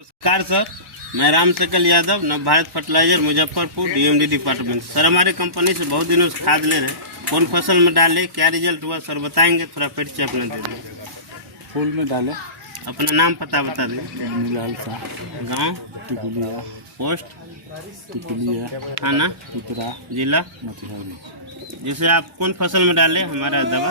नमस्कार सर, मैं Ram Sakal Yadav, Nav Bharat fertilizer Muzaffarpur DMD department. Sir हमारे कंपनी से बहुत दिनों से खाद ले रहे हैं, कौन फसल में डाले, क्या रिजल्ट हुआ सर बताएंगे? थोड़ा परिचय अपना दे दें। फूल में डाले। अपना नाम पता बता दें। नीलाल शाह, गाँव, टिकुलिया, पोस्ट, टिकुलिया, थाना, पिपरा, जिला। मटिहारी। जैसे आप कौन फसल में डाले हमारा दवा?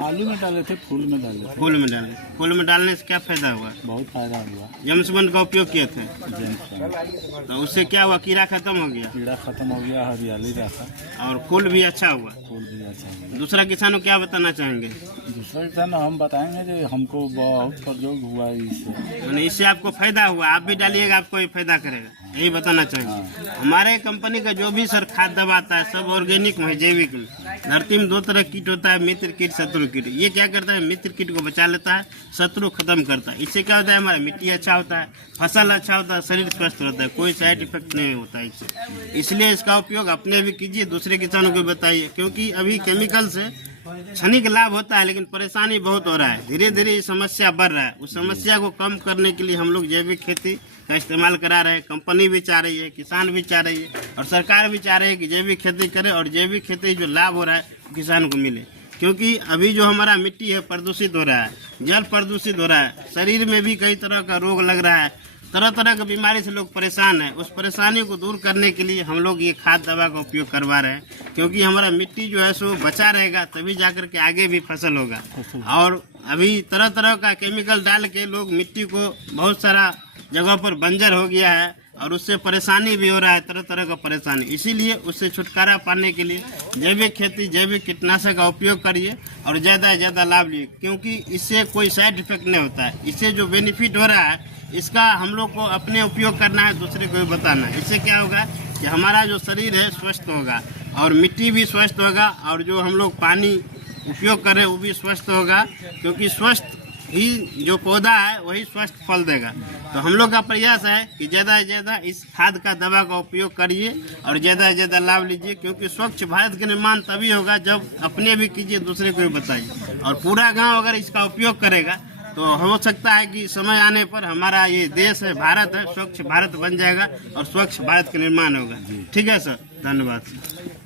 आलू में डाले थे, फूल में डाले थे। फूल में डाले। फूल में डालने से क्या फायदा हुआ? बहुत फायदा हुआ। जमसबंद का उपयोग किए थे जेम्स तो उससे क्या हुआ? कीड़ा खत्म हो गया कीड़ा खत्म हो गया, हरियाली रहा, और फूल भी अच्छा हुआ। फूल भी अच्छा है। दूसरा किसानों को क्या बताना चाहेंगे? दूसरा किसान हम बताएंगे कि हमको बहुत प्रयोग हुआ है इससे। मैंने इससे आपको फायदा हुआ, आप भी डालिएगा, आपको ये फायदा करेगा, यही बताना चाहेंगे। हमारे कंपनी का जो भी सर खाद दवा आता है सब ऑर्गेनिक में, जैविक में। धरती में दो तरह कीट होता है, मित्र कीट, शत्रु कीट। ये क्या करता है? मित्र कीट को बचा लेता है, शत्रु खत्म करता है। इससे क्या होता है? हमारा मिट्टी अच्छा होता है, फसल अच्छा होता है, शरीर स्वस्थ रहता है, कोई साइड इफेक्ट नहीं होता है इससे। इसलिए इसका उपयोग अपने भी कीजिए, दूसरे किसानों को बताइए, क्योंकि अभी केमिकल से क्षणिक लाभ होता है लेकिन परेशानी बहुत हो रहा है। धीरे धीरे ये समस्या बढ़ रहा है। उस समस्या को कम करने के लिए हम लोग जैविक खेती का इस्तेमाल करा रहे हैं। कंपनी भी चाह रही है, किसान भी चाह रही है, और सरकार भी चाह रही है कि जैविक खेती करे और जैविक खेती जो लाभ हो रहा है किसान को मिले। क्योंकि अभी जो हमारा मिट्टी है प्रदूषित हो रहा है, जल प्रदूषित हो रहा है, शरीर में भी कई तरह का रोग लग रहा है, तरह तरह की बीमारी से लोग परेशान हैं। उस परेशानी को दूर करने के लिए हम लोग ये खाद दवा का उपयोग करवा रहे हैं, क्योंकि हमारा मिट्टी जो है सो बचा रहेगा, तभी जाकर के आगे भी फसल होगा। और अभी तरह तरह का केमिकल डाल के लोग मिट्टी को बहुत सारा जगह पर बंजर हो गया है, और उससे परेशानी भी हो रहा है, तरह तरह का परेशानी। इसीलिए उससे छुटकारा पाने के लिए जैविक खेती, जैविक कीटनाशक का उपयोग करिए और ज़्यादा से ज़्यादा लाभ लिए, क्योंकि इससे कोई साइड इफेक्ट नहीं होता है। इससे जो बेनिफिट हो रहा है इसका हम लोग को अपने उपयोग करना है, दूसरे को भी बताना है। इससे क्या होगा कि हमारा जो शरीर है स्वस्थ होगा, और मिट्टी भी स्वस्थ होगा, और जो हम लोग पानी उपयोग करें वो भी स्वस्थ होगा, क्योंकि स्वस्थ ही जो पौधा है वही स्वस्थ फल देगा। तो हम लोग का प्रयास है कि ज़्यादा से ज़्यादा इस खाद का दवा का उपयोग करिए और ज़्यादा से ज़्यादा लाभ लीजिए, क्योंकि स्वच्छ भारत का निर्माण तभी होगा जब अपने भी कीजिए, दूसरे को भी बताइए। और पूरा गांव अगर इसका उपयोग करेगा तो हो सकता है कि समय आने पर हमारा ये देश है, भारत है, स्वच्छ भारत बन जाएगा और स्वच्छ भारत का निर्माण होगा। ठीक है सर, धन्यवाद सर।